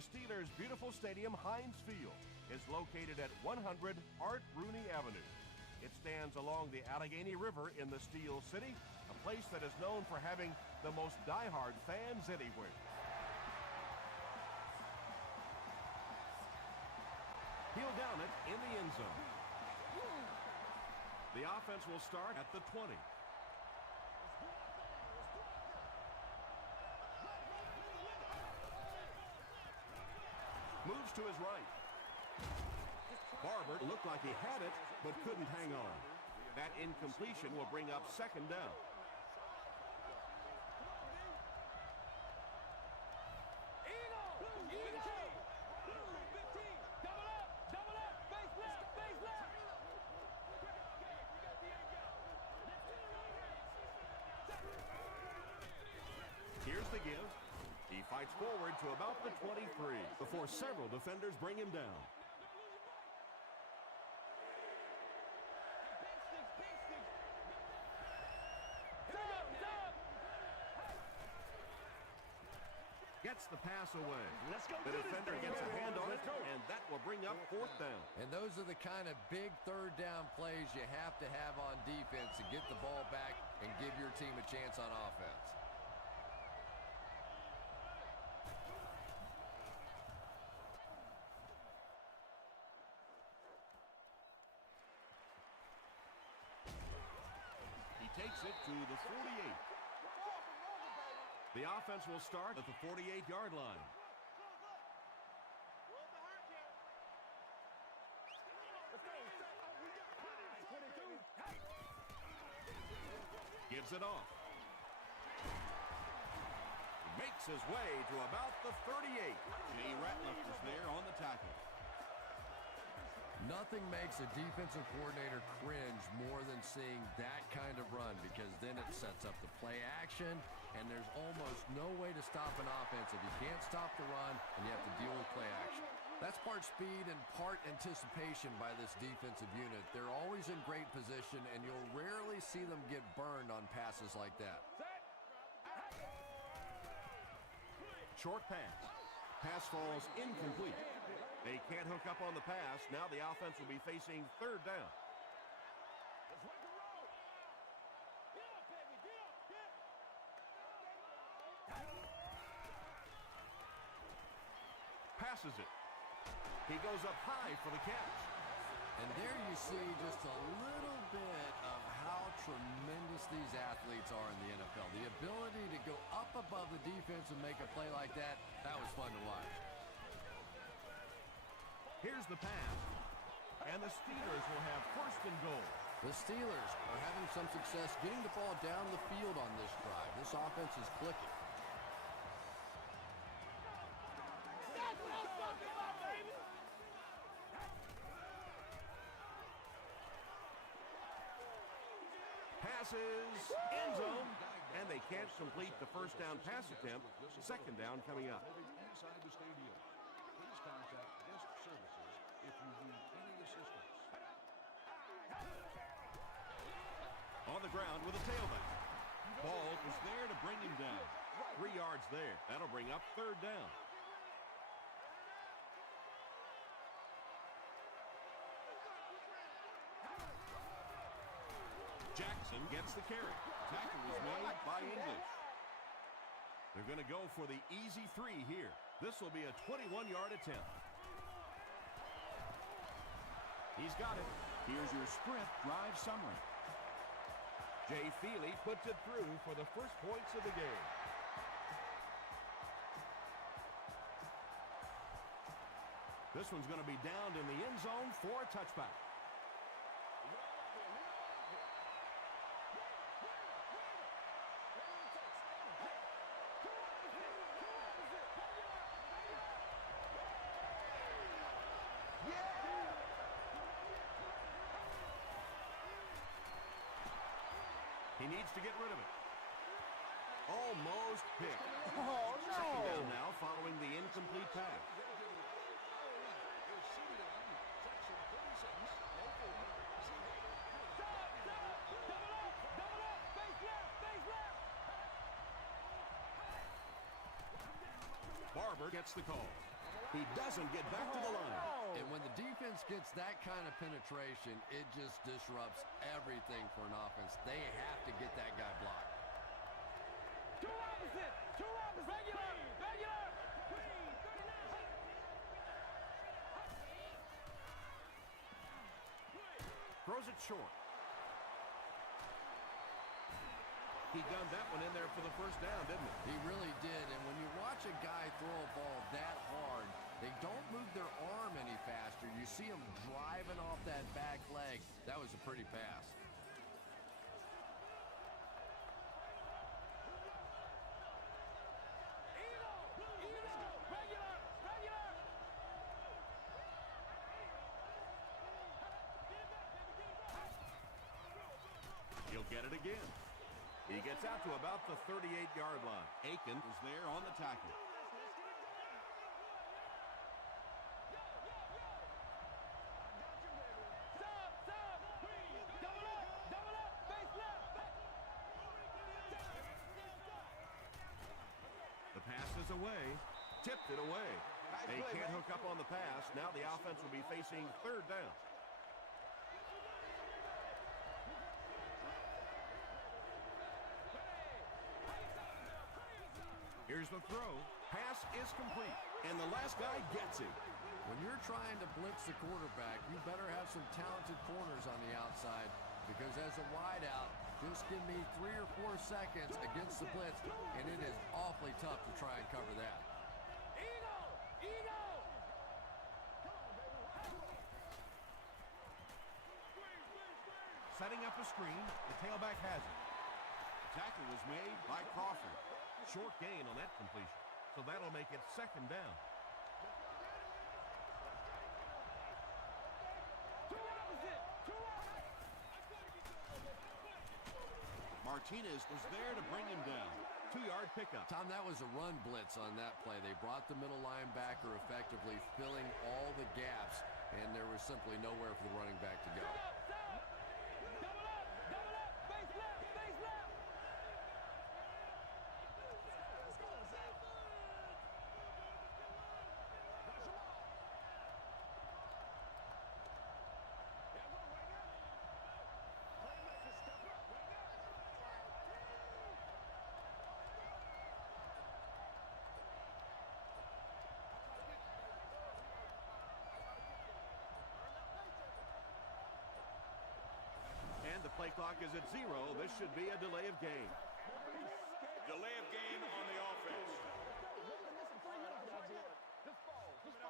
The Steelers' beautiful stadium, Heinz Field, is located at 100 Art Rooney Avenue. It stands along the Allegheny River in the Steel City, a place that is known for having the most diehard fans anywhere. He'll down it in the end zone. The offense will start at the 20. Moves to his right. Barber looked like he had it, but couldn't hang on. That incompletion will bring up second down. Here's the give. He fights forward to about the 23 before several defenders bring him down. Gets the pass away. Let's go. The defender gets a hand on it, and that will bring up fourth down. And those are the kind of big third down plays you have to have on defense to get the ball back and give your team a chance on offense. He takes it to the 48. The offense will start at the 48-yard line. Gives it off. Makes his way to about the 38. Jay Ratliff is there on the tackle. Nothing makes a defensive coordinator cringe more than seeing that kind of run, because then it sets up the play action, and there's almost no way to stop an offense if you can't stop the run and you have to deal with play action. That's part speed and part anticipation by this defensive unit. They're always in great position, and you'll rarely see them get burned on passes like that. Short pass. Pass falls incomplete. They can't hook up on the pass. Now the offense will be facing third down. Passes it. He goes up high for the catch. And there you see just a little bit of how tremendous these athletes are in the NFL. The ability to go up above the defense and make a play like that, that was fun to watch. Here's the pass. And the Steelers will have first and goal. The Steelers are having some success getting the ball down the field on this drive. This offense is clicking. That's what I'm talking about, baby! Passes, end zone, and they can't complete the first down pass attempt. Second down coming up. Inside the stadium. Please contact guest services if you need any assistance. On the ground with a tailback. Ball is there to bring him down. 3 yards there. That'll bring up third down. Jackson gets the carry. Tackle was made by English. They're going to go for the easy 3 here. This will be a 21-yard attempt. He's got it. Here's your sprint drive summary. Jay Feely puts it through for the first points of the game. This one's going to be downed in the end zone for a touchback. He needs to get rid of it. Almost picked. Oh, no! Second down now following the incomplete pass. Barber gets the call. He doesn't get back to the line. And when the defense gets that kind of penetration, it just disrupts everything for an offense. They have to get that guy blocked. Two opposite. Regular. Throws it short. He gunned that one in there for the first down, didn't he? He really did. And when you watch a guy throw a ball that hard, they don't move their arm any faster. You see him driving off that back leg. That was a pretty pass. He'll get it again. He gets out to about the 38-yard line. Aiken is there on the tackle. The pass is away. Tipped it away. They can't hook up on the pass. Now the offense will be facing third down. Here's the throw. Pass is complete. And the last guy gets it. When you're trying to blitz the quarterback, you better have some talented corners on the outside, because as a wideout, just give me 3 or 4 seconds against the blitz, and it is awfully tough to try and cover that. Setting up a screen. The tailback has it. Tackle was made by Crawford. Short gain on that completion. So that'll make it second down. Martinez was there to bring him down. 2-yard pickup. Tom, that was a run blitz on that play. They brought the middle linebacker effectively filling all the gaps, and there was simply nowhere for the running back to go. And the play clock is at 0. This should be a delay of game. Delay of game on the offense.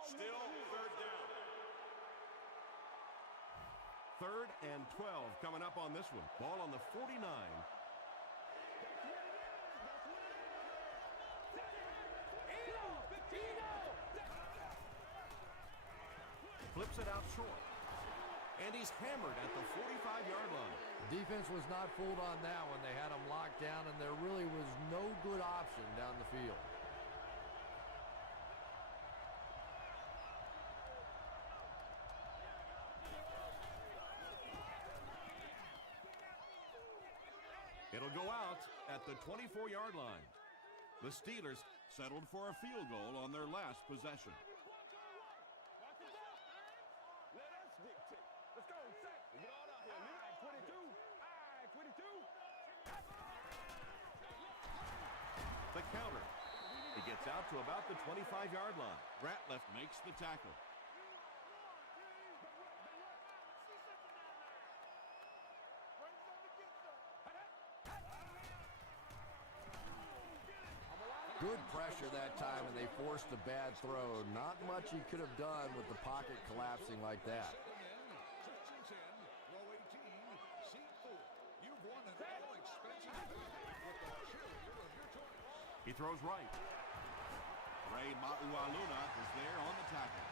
Still third down. 3rd and 12 coming up on this one. Ball on the 49. Flips it out short. And he's hammered at the 45-yard line. Defense was not fooled on that one. They had him locked down, and there really was no good option down the field. It'll go out at the 24-yard line. The Steelers settled for a field goal on their last possession. The counter. He gets out to about the 25-yard line. Ratliff makes the tackle. Good pressure that time, and they forced a bad throw. Not much he could have done with the pocket collapsing like that. Section 10, row 18, seat 4. You've won an all-expensive event with the cheerleader of your choice. He throws right. Ray Maualuna is there on the tackle.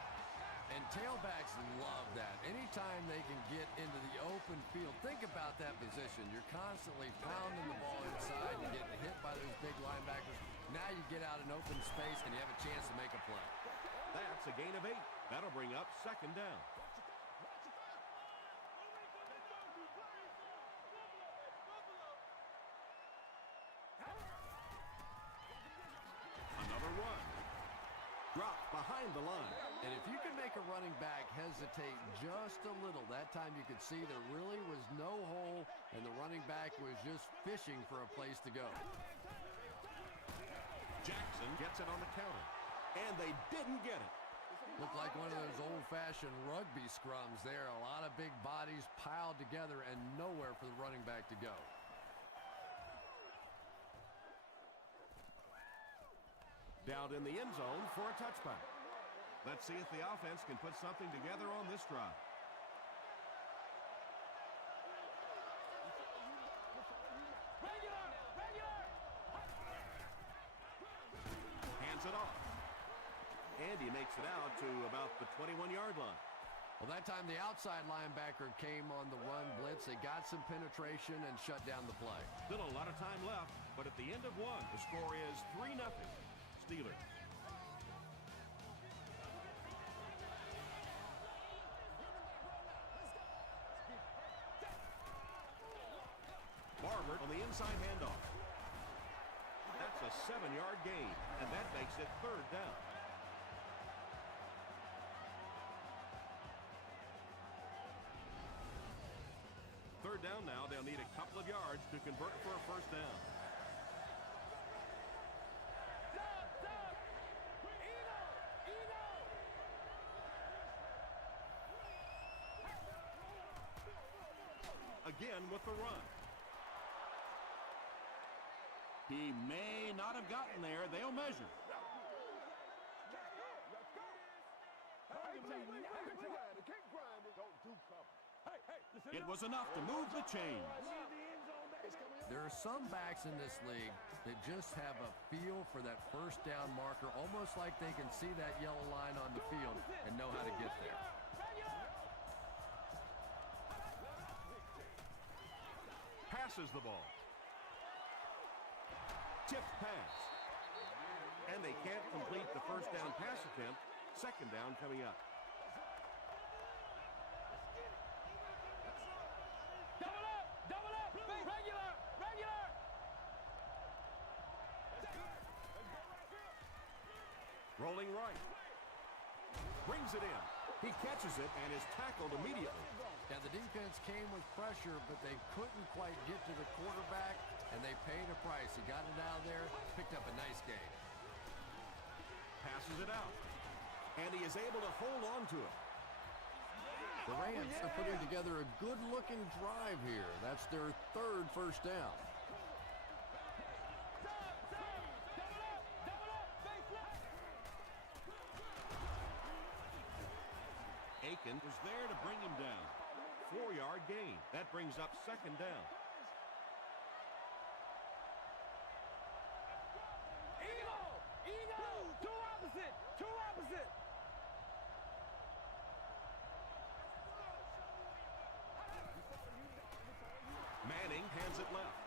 And tailbacks love that. Anytime they can get into the open field, think about that position. You're constantly pounding the ball inside and getting hit by those big linebackers. Now you get out in open space and you have a chance to make a play. That's a gain of 8. That'll bring up second down. Another run. Dropped by behind the line. And if you can make a running back hesitate just a little, that time you could see there really was no hole, and the running back was just fishing for a place to go. Jackson gets it on the counter, and they didn't get it. Looked like one of those old-fashioned rugby scrums there. A lot of big bodies piled together and nowhere for the running back to go. Down in the end zone for a touchback. Let's see if the offense can put something together on this drive. Hands it off. And he makes it out to about the 21-yard line. Well, that time the outside linebacker came on the run blitz. They got some penetration and shut down the play. Still a lot of time left, but at the end of one, the score is 3-0 Steelers. Barber on the inside handoff. That's a 7-yard gain, and that makes it 3rd down. Third down now, they'll need a couple of yards to convert for a first down. Again with the run. He may not have gotten there. They'll measure. It was enough to move the chains. There are some backs in this league that just have a feel for that first down marker, almost like they can see that yellow line on the field and know how to get there. Passes the ball. Tipped pass. And they can't complete the first down pass attempt. Second down coming up. Double up, regular. Rolling right. Brings it in. He catches it and is tackled immediately. Yeah, the defense came with pressure, but they couldn't quite get to the quarterback, and they paid a price. He got it out of there, picked up a nice gain. Passes it out. And he is able to hold on to it. The Rams are putting together a good-looking drive here. That's their 3rd first down. Aiken was there to bring him down. 4-yard gain. That brings up second down. Two opposite. Manning hands it left.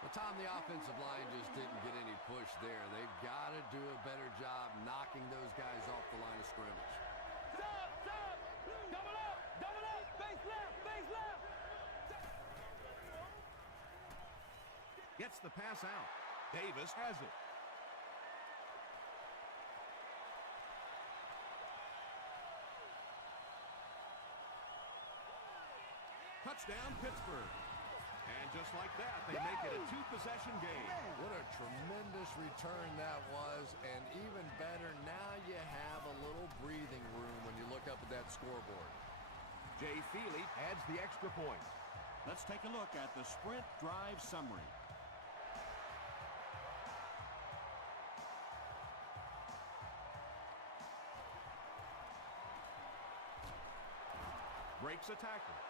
Well, Tom, the offensive line just didn't get any push there. They've got to do a better job knocking those guys off the line of scrimmage. Stop. Double up, base left. Gets the pass out. Davis has it. Touchdown, Pittsburgh. And just like that, they make it a 2-possession game. What a tremendous return that was, and even better, now you have a little breathing room when you look up at that scoreboard. Jay Feely adds the extra point. Let's take a look at the sprint drive summary. Breaks a tackle.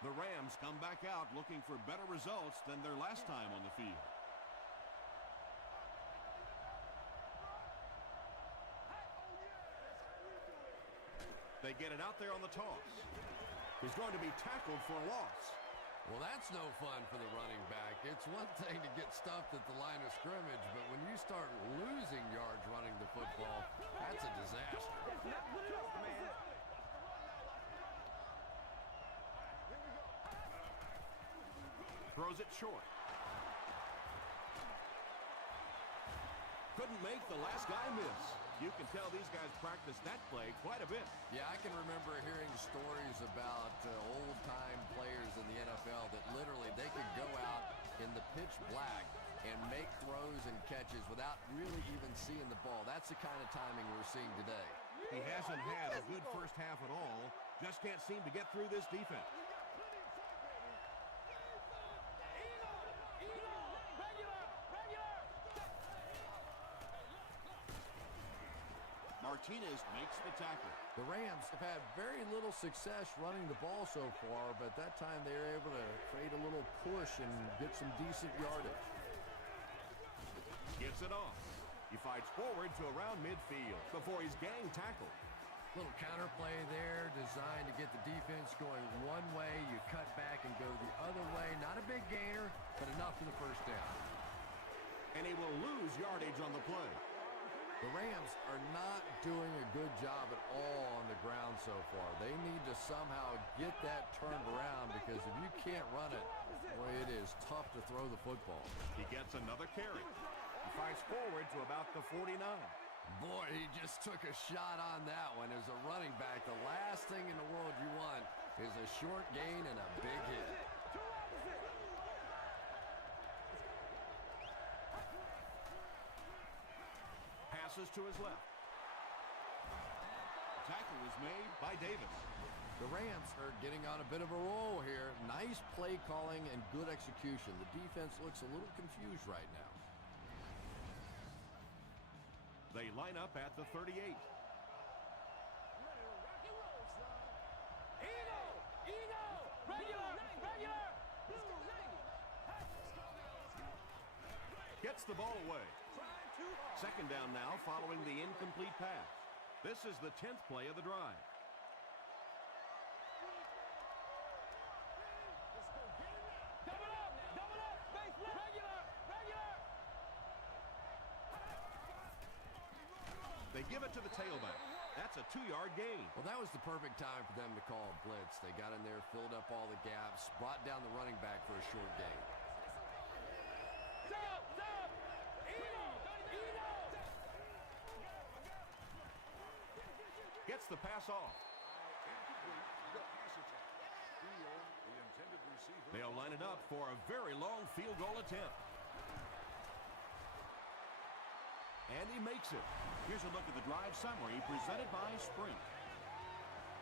The Rams come back out looking for better results than their last time on the field. They get it out there on the toss. He's going to be tackled for a loss. Well, that's no fun for the running back. It's one thing to get stuffed at the line of scrimmage, but when you start losing yards running the football, that's a disaster. Throws it short. couldn't make the last guy miss. You can tell these guys practice that play quite a bit. Yeah, I can remember hearing stories about old-time players in the NFL that literally they could go out in the pitch black and make throws and catches without really even seeing the ball. That's the kind of timing we're seeing today. He hasn't had a good first half at all. Just can't seem to get through this defense. Martinez makes the tackle. The Rams have had very little success running the ball so far, but that time they were able to create a little push and get some decent yardage. Gets it off. He fights forward to around midfield before he's gang tackled. Little counterplay there designed to get the defense going one way. You cut back and go the other way. Not a big gainer, but enough for the first down. And he will lose yardage on the play. The Rams are not doing a good job at all on the ground so far. They need to somehow get that turned around because if you can't run it, boy, it is tough to throw the football. He gets another carry. He fights forward to about the 49. Boy, he just took a shot on that one. As a running back, the last thing in the world you want is a short gain and a big hit. Passes to his left. Tackle was made by Davis. The Rams are getting on a bit of a roll here. Nice play calling and good execution. The defense looks a little confused right now. They line up at the 38. Gets the ball away. Second down now following the incomplete pass. This is the 10th play of the drive. They give it to the tailback. That's a 2-yard gain. Well, that was the perfect time for them to call a blitz. They got in there, filled up all the gaps, brought down the running back for a short gain. Gets the pass off. They'll line it up for a very long field goal attempt. And he makes it. Here's a look at the drive summary presented by Sprint.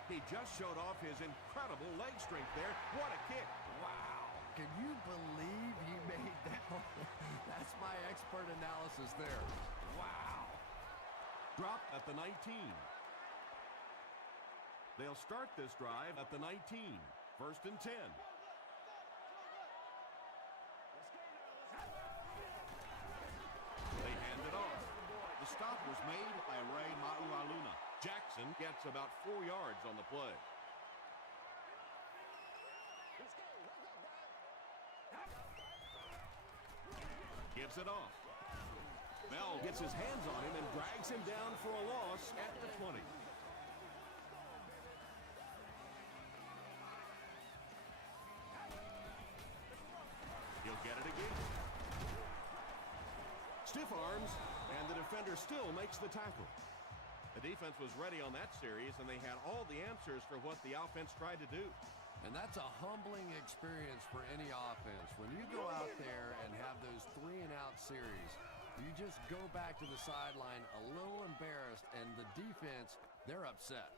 He just showed off his incredible leg strength there. What a kick. Wow. Can you believe he made that one? That's my expert analysis there. Wow. Dropped at the 19. They'll start this drive at the 19. First and 10. They hand it off. The stop was made by Ray Maualuna. Jackson gets about 4 yards on the play. Gives it off. Bell gets his hands on him and drags him down for a loss at the 20. He'll get it again. Stiff arms, and the defender still makes the tackle. The defense was ready on that series, and they had all the answers for what the offense tried to do. And that's a humbling experience for any offense. When you go out there and have those 3-and-out series, you just go back to the sideline a little embarrassed, and the defense, they're upset.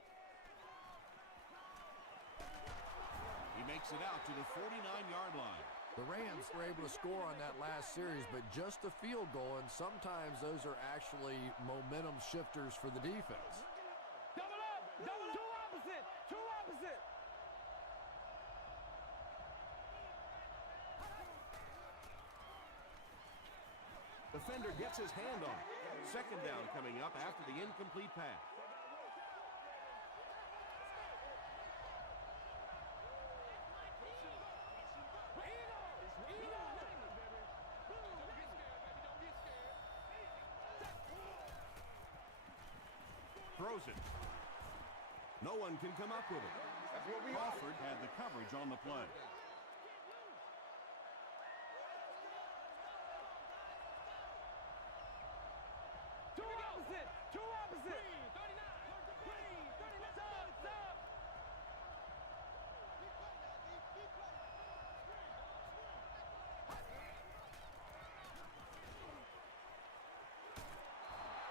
He makes it out to the 49-yard line. The Rams were able to score on that last series, but just a field goal, and sometimes those are actually momentum shifters for the defense. Double up! Double up! Two opposite! Two opposite! Defender gets his hand on it. Second down coming up after the incomplete pass. Throws it. No one can come up with it. Crawford had the coverage on the play.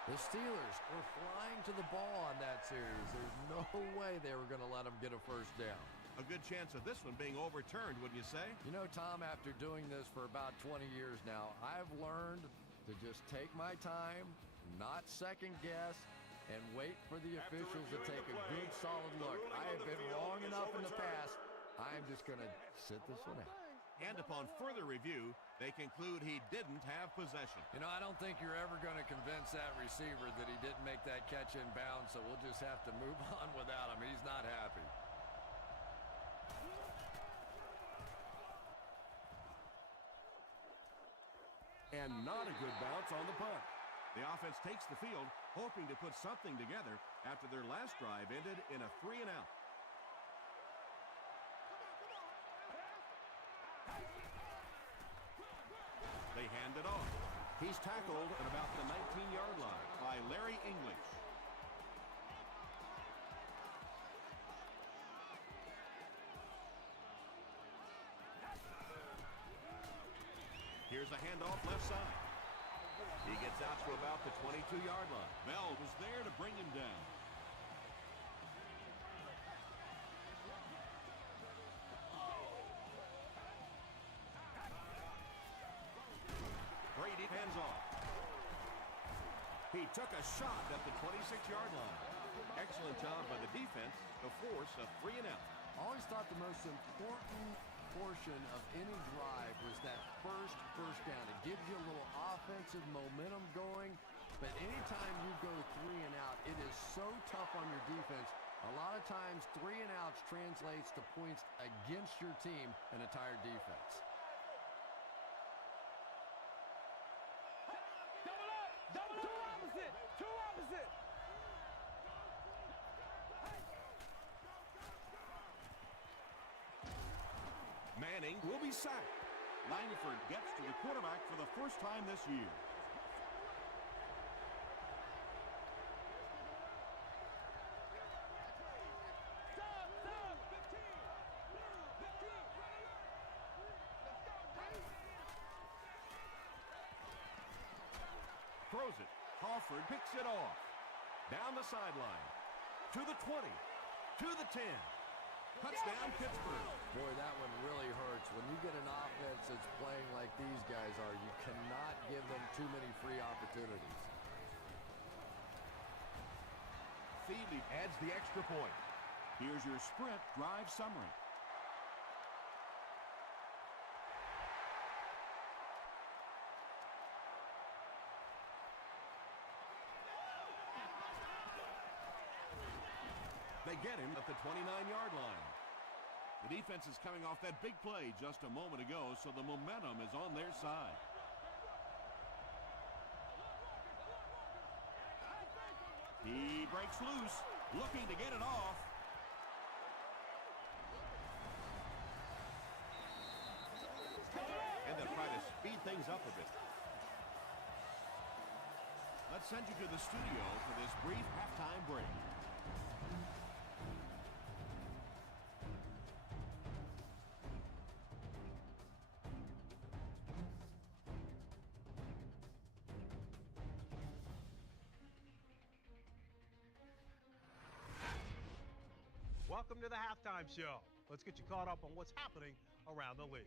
The Steelers were flying to the ball on that series. There's no way they were going to let them get a first down. A good chance of this one being overturned, wouldn't you say? You know, Tom, after doing this for about 20 years now, I've learned to just take my time, not second guess, and wait for the officials to take a good, solid look. I have been wrong enough in the past. I'm just going to sit this one out. And upon further review, they conclude he didn't have possession. You know, I don't think you're ever going to convince that receiver that he didn't make that catch in bounds, so we'll just have to move on without him. He's not happy. And not a good bounce on the punt. The offense takes the field, hoping to put something together after their last drive ended in a 3-and-out. They hand it off. He's tackled at about the 19-yard line by Larry English. Here's a handoff left side. He gets out to about the 22-yard line. Bell was there to bring him down. Brady hands off. He took a shot at the 26-yard line. Excellent job by the defense to force a 3-and-out. I always thought the most important portion of any drive was that first down. It gives you a little offensive momentum going, but anytime you go 3-and-out, it is so tough on your defense. A lot of times 3-and-outs translates to points against your team and a tired defense. Double up! Two opposite! Two opposite! Manning will be sacked. Langford gets to the quarterback for the first time this year. Throws it. Crawford picks it off. Down the sideline. To the 20. To the 10. Touchdown, Pittsburgh. Boy, that one really hurts. When you get an offense that's playing like these guys are, you cannot give them too many free opportunities. Thielen adds the extra point. Here's your sprint drive summary. They get him at the 29-yard line. The defense is coming off that big play just a moment ago, so the momentum is on their side. He breaks loose, looking to get it off. And they'll try to speed things up a bit. Let's send you to the studio for this brief halftime break. Welcome to the halftime show. Let's get you caught up on what's happening around the league.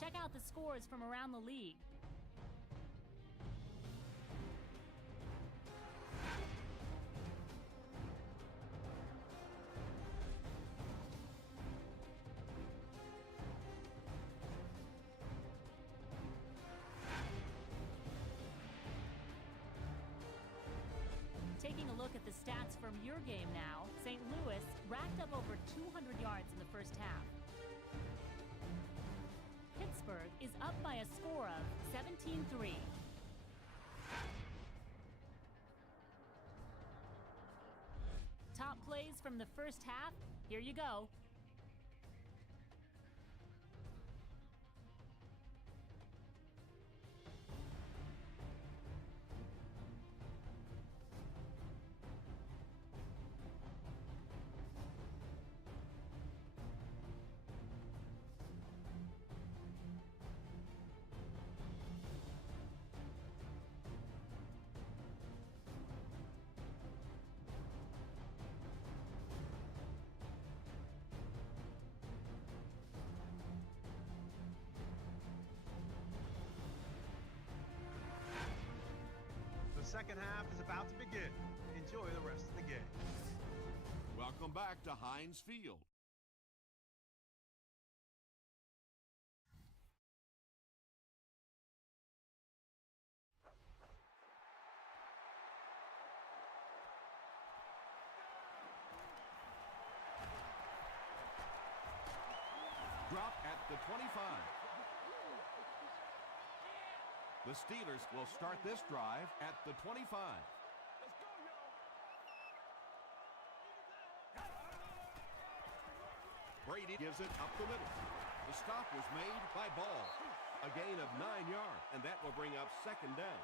Check out the scores from around the league. Taking a look at the stats from your game now, St. Louis racked up over 200 yards in the first half. Pittsburgh is up by a score of 17-3. Top plays from the first half, here you go. The second half is about to begin. Enjoy the rest of the game. Welcome back to Heinz Field. Drop at the 25. The Steelers will start this drive at the 25. Brady gives it up the middle. The stop was made by Ball. A gain of 9 yards, and that will bring up second down.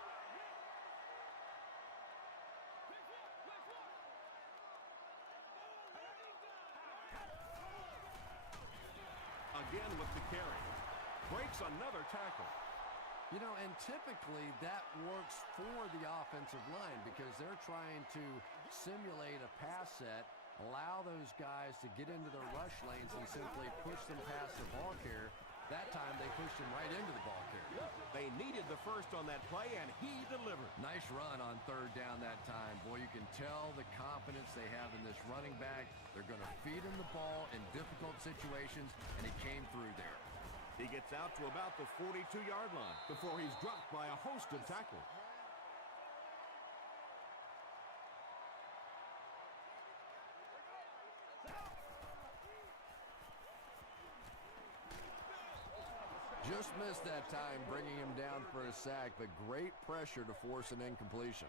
Again with the carry. Breaks another tackle. You know, and typically that works for the offensive line because they're trying to simulate a pass set, allow those guys to get into their rush lanes and simply push them past the ball carrier. That time they pushed him right into the ball carrier. They needed the first on that play, and he delivered. Nice run on third down that time. Boy, you can tell the confidence they have in this running back. They're going to feed him the ball in difficult situations, and he came through there. He gets out to about the 42-yard line before he's dropped by a host of tackles. Just missed that time, bringing him down for a sack, but great pressure to force an incompletion.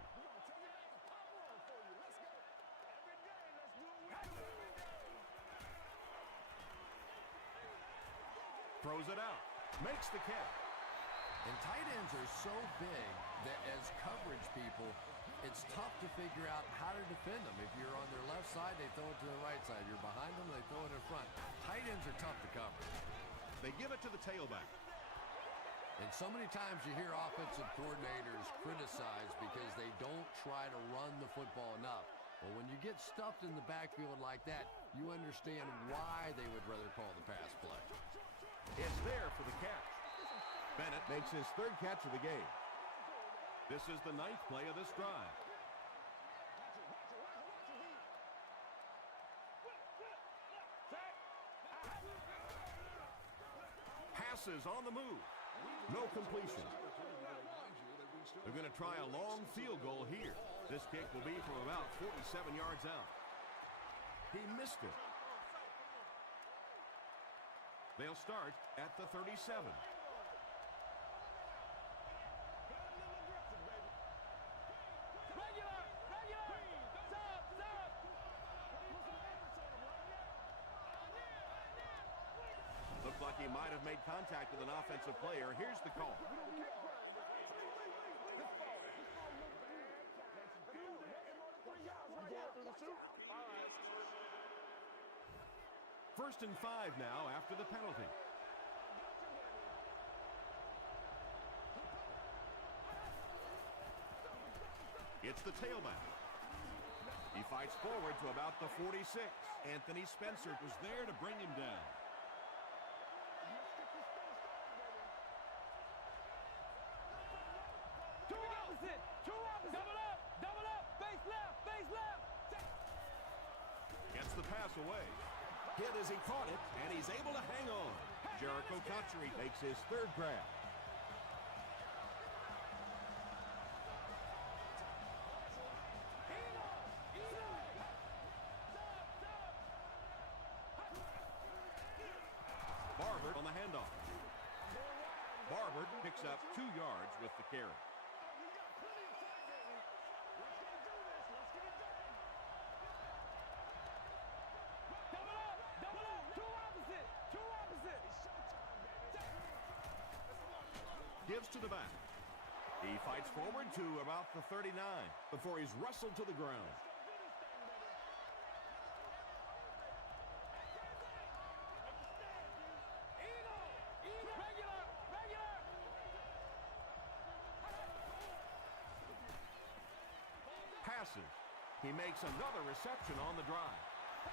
Throws it out. Makes the catch. And tight ends are so big that as coverage people, it's tough to figure out how to defend them. If you're on their left side, they throw it to the right side. If you're behind them, they throw it in front. Tight ends are tough to cover. They give it to the tailback. And so many times you hear offensive coordinators criticized because they don't try to run the football enough. Well, when you get stuffed in the backfield like that, you understand why they would rather call the pass play. It's there for the catch. Bennett makes his third catch of the game. This is the 9th play of this drive. Passes on the move. No completion. They're going to try a long field goal here. This kick will be from about 47 yards out. He missed it. They'll start at the 37. Looks like he might have made contact with an offensive player. Here's the call. First and 5 now after the penalty. It's the tailback. He fights forward to about the 46. Anthony Spencer was there to bring him down. Double up, face left. Gets the pass away. Hit as he caught it, and he's able to hang on. Jericho Cotchery makes his third grab. Barber on the handoff. Barber picks up 2 yards with the carry. Gives to the back. He fights forward to about the 39 before he's wrestled to the ground. Passes. He makes another reception on the drive.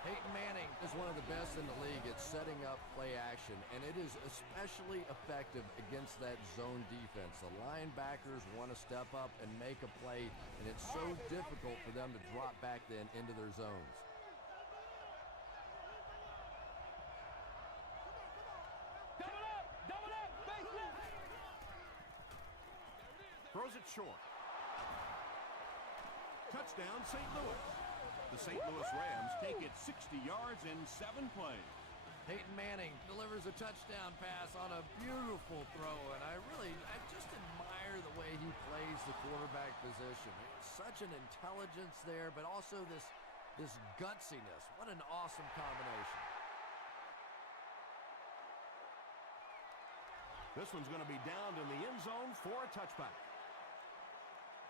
Peyton Manning is one of the best in the league at setting up play action, and it is especially effective against that zone defense. The linebackers want to step up and make a play, and it's so difficult for them to drop back then into their zones. Double up, face left. Throws it short. Touchdown, St. Louis. The St. Louis Rams take it 60 yards in 7 plays. Peyton Manning delivers a touchdown pass on a beautiful throw, and I just admire the way he plays the quarterback position. Such an intelligence there, but also this gutsiness. What an awesome combination. This one's going to be down in the end zone for a touchback.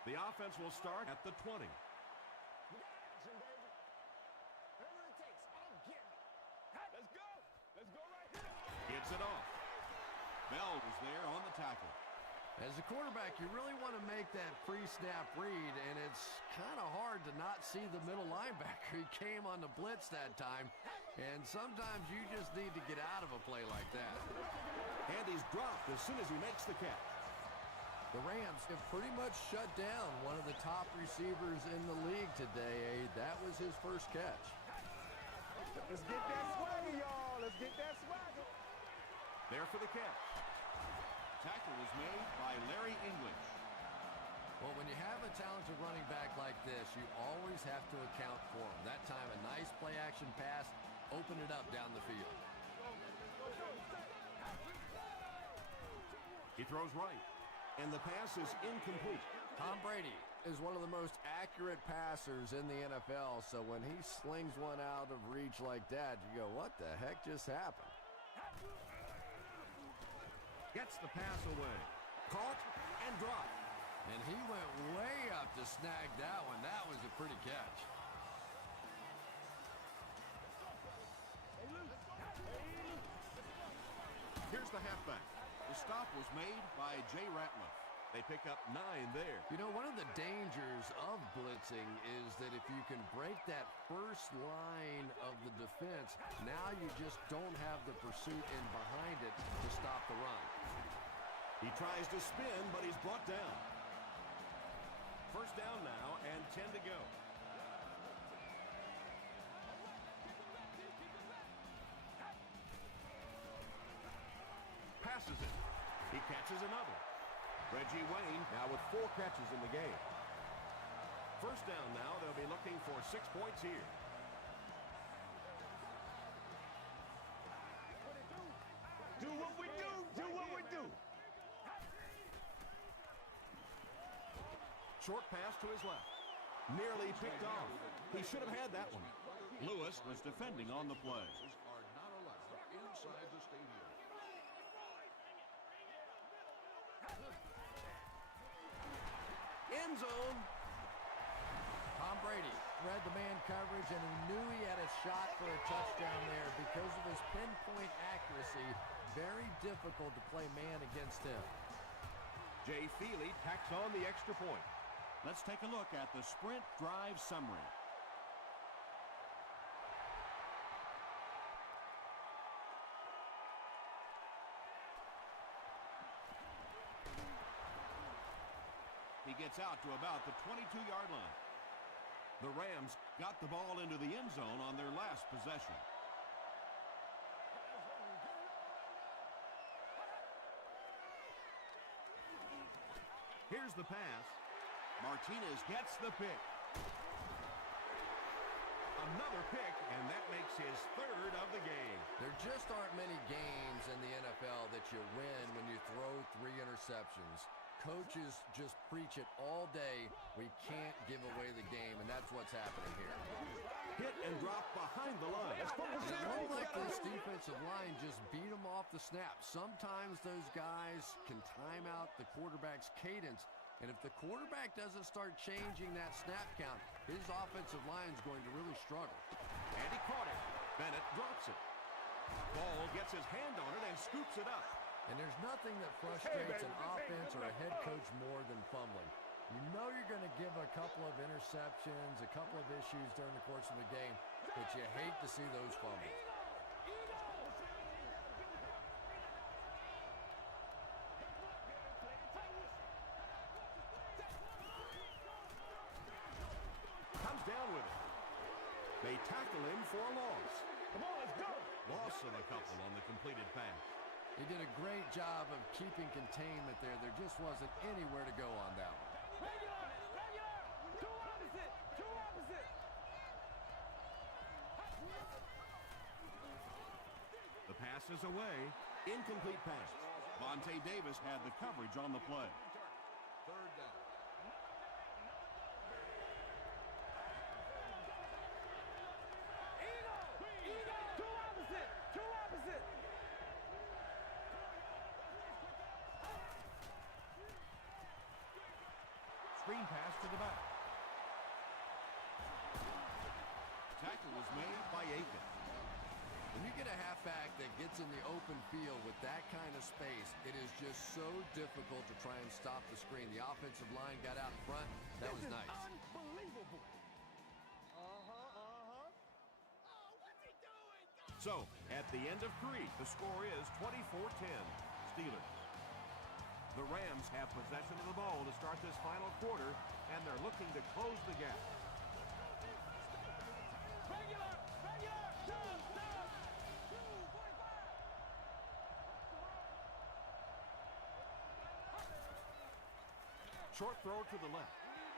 The offense will start at the 20. Gets it off. Bell was there on the tackle. As a quarterback, you really want to make that pre-snap read, and it's kind of hard to not see the middle linebacker. He came on the blitz that time, and sometimes you just need to get out of a play like that. And he's dropped as soon as he makes the catch. The Rams have pretty much shut down one of the top receivers in the league today. That was his first catch. Let's get that swagger, y'all. Let's get that swagger. There for the catch. Tackle was made by Larry English. Well, when you have a talented running back like this, you always have to account for him. That time, a nice play-action pass, open it up down the field. He throws right, and the pass is incomplete. Tom Brady is one of the most accurate passers in the NFL, so when he slings one out of reach like that, you go, what the heck just happened? Gets the pass away. Caught and dropped. And he went way up to snag that one. That was a pretty catch. Here's the halfback. The stop was made by Jay Ratliff. They pick up 9 there. You know, one of the dangers of blitzing is that if you can break that first line of the defense, now you just don't have the pursuit in behind it to stop the run. He tries to spin, but he's brought down. First down now and 10 to go. Passes it. He catches another. Reggie Wayne now with 4 catches in the game. First down now, they'll be looking for 6 points here. Do what we do. Do what we do. Short pass to his left. Nearly picked off. He should have had that one. Lewis was defending on the play. Are not allowed inside the stadium. End zone. Tom Brady read the man coverage, and he knew he had a shot for a touchdown there. Because of his pinpoint accuracy, very difficult to play man against him. Jay Feely tacks on the extra point. Let's take a look at the sprint drive summary. He gets out to about the 22-yard line. The Rams got the ball into the end zone on their last possession. Here's the pass. Martinez gets the pick. Another pick, and that makes his 3rd of the game. There just aren't many games in the NFL that you win when you throw 3 interceptions. Coaches just preach it all day. We can't give away the game, and that's what's happening here. Hit and drop behind the line. It looked like this defensive line just beat them off the snap. Sometimes those guys can time out the quarterback's cadence, and if the quarterback doesn't start changing that snap count, his offensive line is going to really struggle. And he caught it. Bennett drops it. Ball gets his hand on it and scoops it up. And there's nothing that frustrates an offense or a head coach more than fumbling. You know you're going to give a couple of interceptions, a couple of issues during the course of the game, but you hate to see those fumbles. Comes down with it. They tackle him for a loss. Come on, let's go. Loss of a couple on the completed pass. He did a great job of keeping containment there. There just wasn't anywhere to go on that one. Two opposite. The pass is away. Incomplete pass. Vontae Davis had the coverage on the play. Third down. Two opposite. Screen pass to the back. Tackle was made by Aiken. When you get a halfback that gets in the open field with that kind of space, it is just so difficult to try and stop the screen. The offensive line got out in front. That was nice. Unbelievable. So, at the end of 3, The score is 24-10. Steelers. The Rams have possession of the ball to start this final quarter, and they're looking to close the gap. Short throw to the left.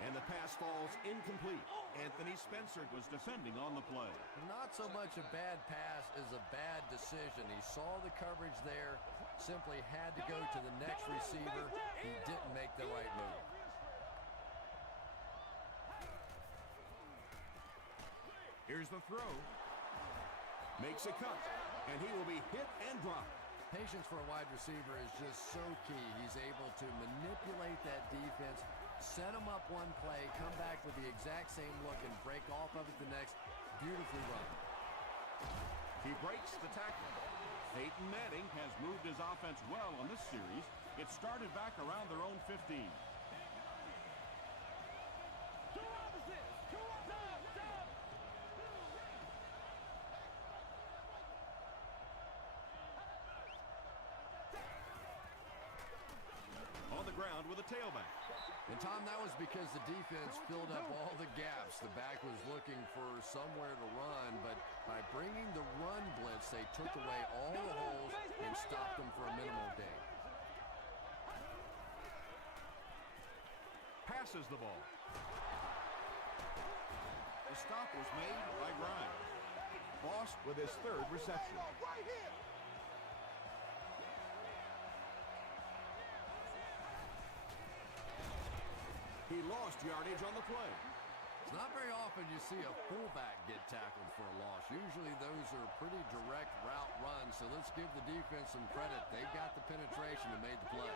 and the pass falls incomplete. Anthony Spencer was defending on the play. Not so much a bad pass as a bad decision. He saw the coverage there, simply had to go to the next receiver. He didn't make the right move. Here's the throw. Makes a cut, and he will be hit and dropped. Patience for a wide receiver is just so key. He's able to manipulate that defense, set them up one play, come back with the exact same look, and break off of it the next. Beautifully run. He breaks the tackle. Peyton Manning has moved his offense well on this series. It started back around their own 15. On the ground with a tailback. And, Tom, that was because the defense filled up all the gaps. The back was looking for somewhere to run, but by bringing the run blitz, they took away all the holes and stopped them for a minimal gain. Passes the ball. The stop was made by Grimes. Boss with his third reception. Right here. He lost yardage on the play. It's not very often you see a fullback get tackled for a loss. Usually those are pretty direct route runs, so let's give the defense some credit. They got the penetration and made the play.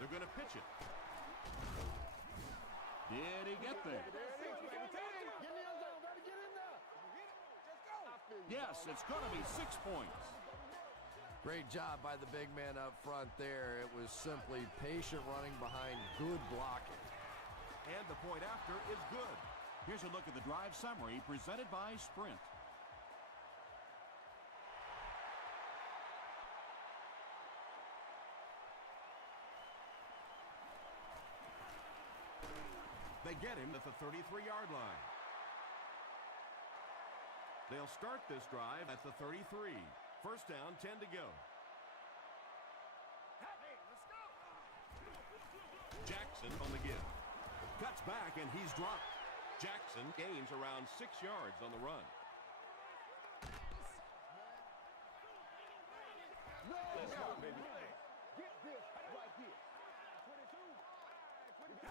They're going to pitch it. Did he get there? Get in the end zone. Gotta get in there. Yes, it's going to be 6 points. Great job by the big man up front there. It was simply patient running behind good blocking. And the point after is good. Here's a look at the drive summary presented by Sprint. They get him at the 33-yard line. They'll start this drive at the 33. First down, 10 to go. Jackson on the give. Cuts back, and he's dropped. Jackson gains around 6 yards on the run. Let's go, baby. Get this right here. 22.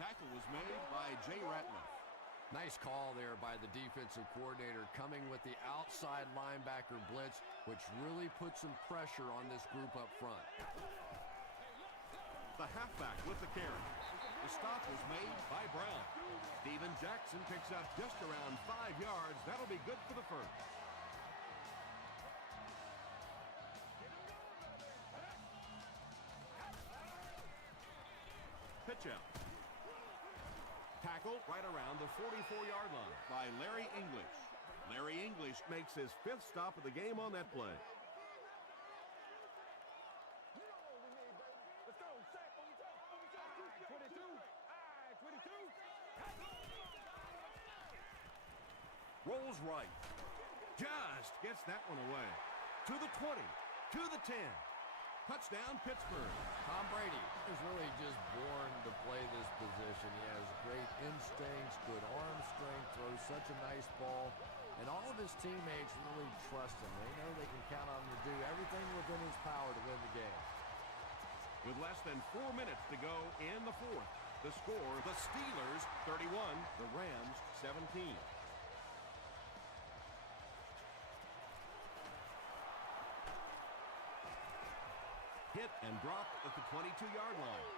Tackle was made by Jay Ratliff. Nice call there by the defensive coordinator, coming with the outside linebacker blitz, which really put some pressure on this group up front. The halfback with the carry. The stop was made by Brown. Steven Jackson picks up just around 5 yards. That'll be good for the first. Pitch out. Tackle right around the 44-yard line by Larry English. Larry English makes his 5th stop of the game on that play. Rolls right. Just gets that one away. To the 20. To the 10. Touchdown, Pittsburgh. Tom Brady is really just born to play this position. He has great instincts, good arm strength, throws such a nice ball. And all of his teammates really trust him. They know they can count on him to do everything within his power to win the game. With less than 4 minutes to go in the 4th, the score, the Steelers 31, the Rams 17. Hit and drop at the 22-yard line.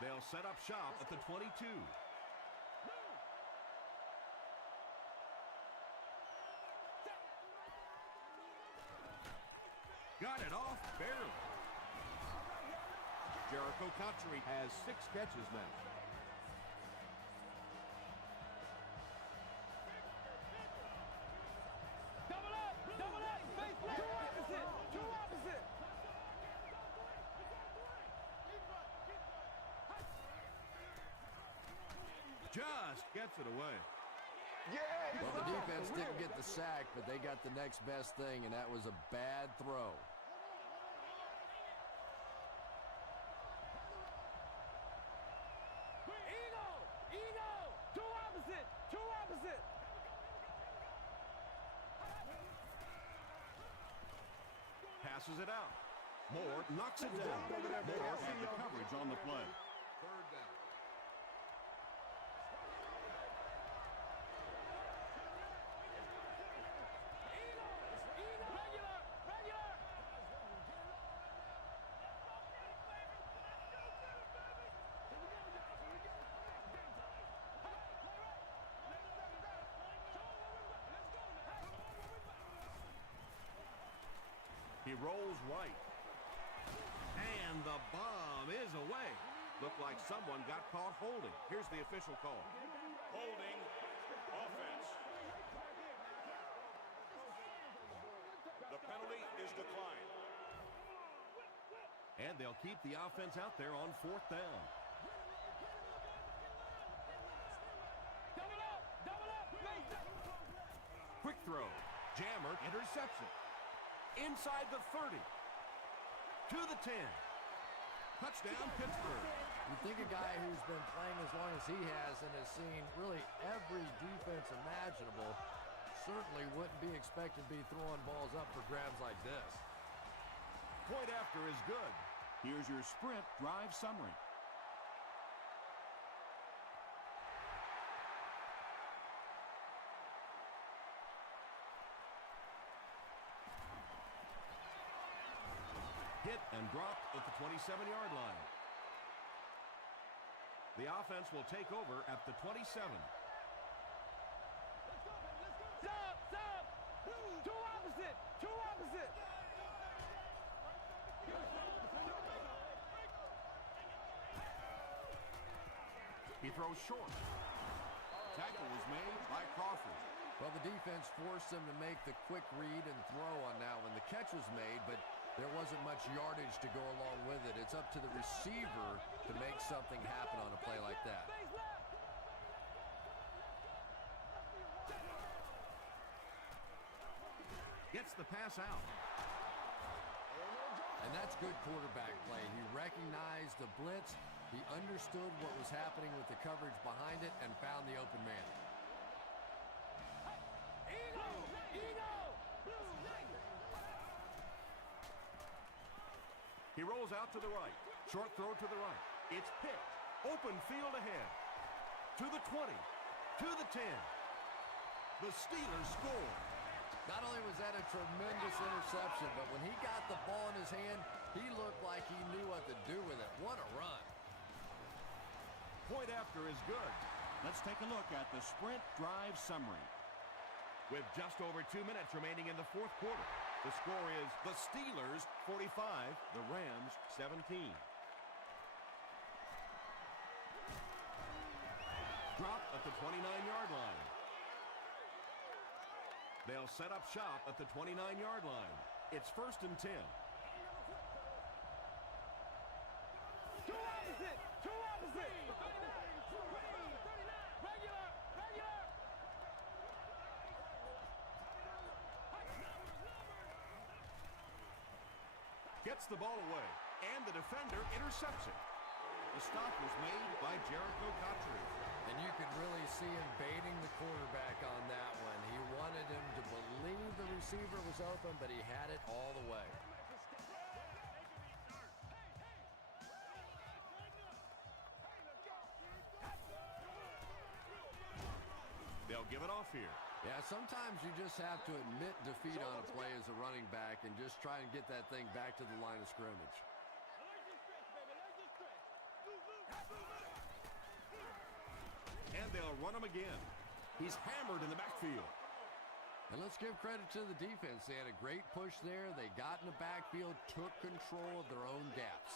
They'll set up shop at the 22. Got it off barely. Jericho Cotchery has 6 catches now. Double up, face left. Two opposite. Just gets it away. Yeah, Well, the defense didn't get the sack, but they got the next best thing, and that was a bad throw. Two opposite. Passes it out. Moore knocks it down. Moore had the coverage on the play. 3rd down. He rolls right. And the bomb is away. Looked like someone got caught holding. Here's the official call. Holding offense. The penalty is declined. And they'll keep the offense out there on 4th down. Quick throw. Jammer intercepts it. Inside the 30. To the 10. Touchdown, Pittsburgh. You think a guy who's been playing as long as he has and has seen really every defense imaginable certainly wouldn't be expected to be throwing balls up for grabs like this. Point after is good. Here's your sprint drive summary. Hit and dropped at the 27-yard line. The offense will take over at the 27. Stop! Two opposite. He throws short. Tackle was made by Crawford. Well, the defense forced him to make the quick read and throw on that one. The catch was made, but there wasn't much yardage to go along with it. It's up to the receiver to make something happen on a play like that. Gets the pass out. And that's good quarterback play. He recognized the blitz. He understood what was happening with the coverage behind it and found the open man. He rolls out to the right. Short throw to the right. It's picked. Open field ahead. To the 20. To the 10. The Steelers score. Not only was that a tremendous interception, but when he got the ball in his hand, he looked like he knew what to do with it. What a run. Point after is good. Let's take a look at the sprint drive summary. With just over 2 minutes remaining in the fourth quarter, the score is the Steelers 45, the Rams 17. Drop at the 29-yard line. They'll set up shop at the 29-yard line. It's 1st and 10. Two opposite. Gets the ball away, and the defender intercepts it. The stop was made by Jericho Cotchery. And you could really see him baiting the quarterback on that one. He wanted him to believe the receiver was open, but he had it all the way. They'll give it off here. Yeah, sometimes you just have to admit defeat on a play as a running back and just try and get that thing back to the line of scrimmage. And they'll run him again. He's hammered in the backfield. And let's give credit to the defense. They had a great push there. They got in the backfield, took control of their own gaps.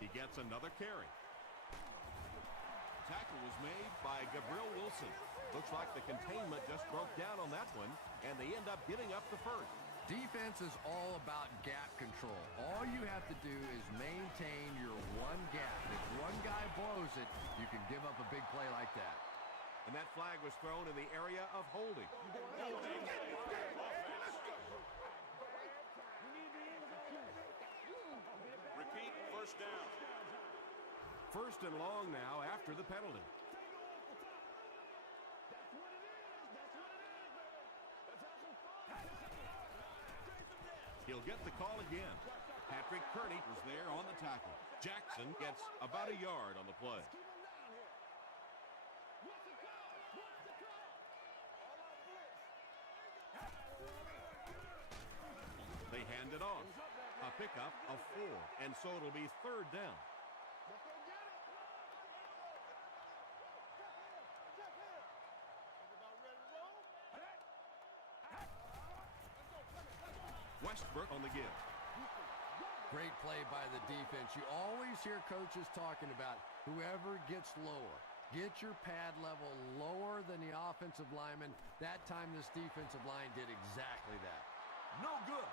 He gets another carry. Tackle was made By Gabriel Wilson. Looks like the containment just broke down on that one, and they end up giving up the first. Defense is all about gap control. All you have to do is maintain your one gap. If one guy blows it, you can give up a big play like that. And that flag was thrown in the area of holding. Repeat, first down. 1st and long now after the penalty. He'll get the call again. Patrick Kearney was there on the tackle. Jackson gets about a yard on the play. They hand it off. A pickup of 4, and so it'll be 3rd down. Westbrook on the give. Great play by the defense. You always hear coaches talking about whoever gets lower. Get your pad level lower than the offensive lineman. That time this defensive line did exactly that. No good.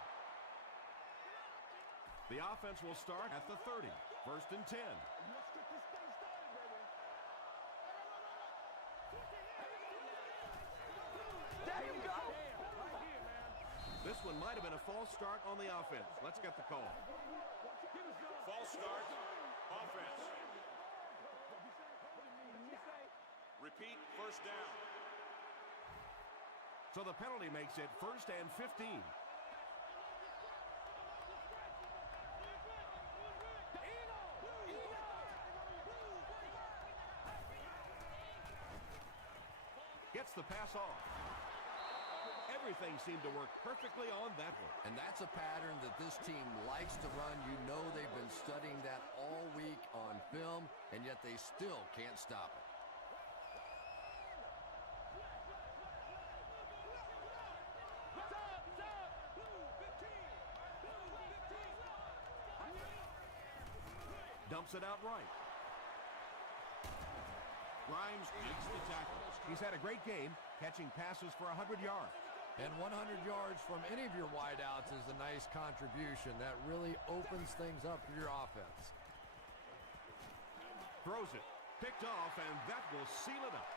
The offense will start at the 30. 1st and 10. There you go. This one might have been a false start on the offense. Let's get the call. False start, offense. Repeat, first down. So the penalty makes it 1st and 15. Gets the pass off. Everything seemed to work perfectly on that one. And that's a pattern that this team likes to run. You know they've been studying that all week on film, and yet they still can't stop it. Dumps it out right. Grimes makes the tackle. He's had a great game, catching passes for 100 yards. And 100 yards from any of your wideouts is a nice contribution. That really opens things up for your offense. Throws it. Picked off, and that will seal it up.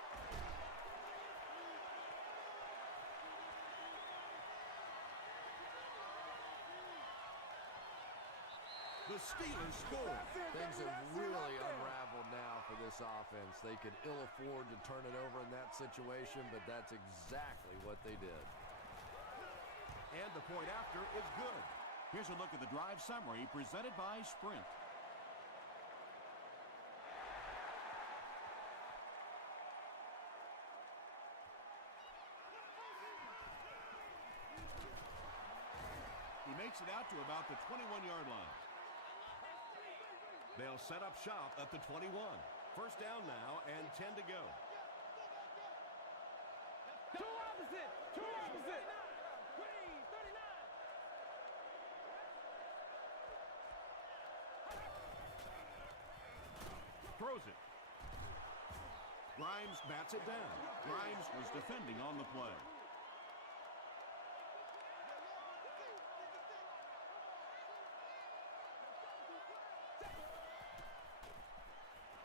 The Steelers score. Things have really unraveled now for this offense. They could ill afford to turn it over in that situation, but that's exactly what they did. And the point after is good. Here's a look at the drive summary presented by Sprint. He makes it out to about the 21-yard line. They'll set up shop at the 21. First down now and 10 to go. Two opposite. Throws it. Grimes bats it down. Grimes was defending on the play.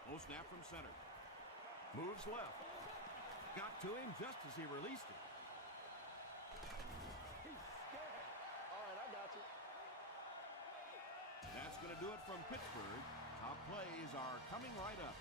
Low snap from center. Moves left. Got to him just as he released it. He's scared. All right, I got you. That's going to do it from Pittsburgh. Top plays are coming right up.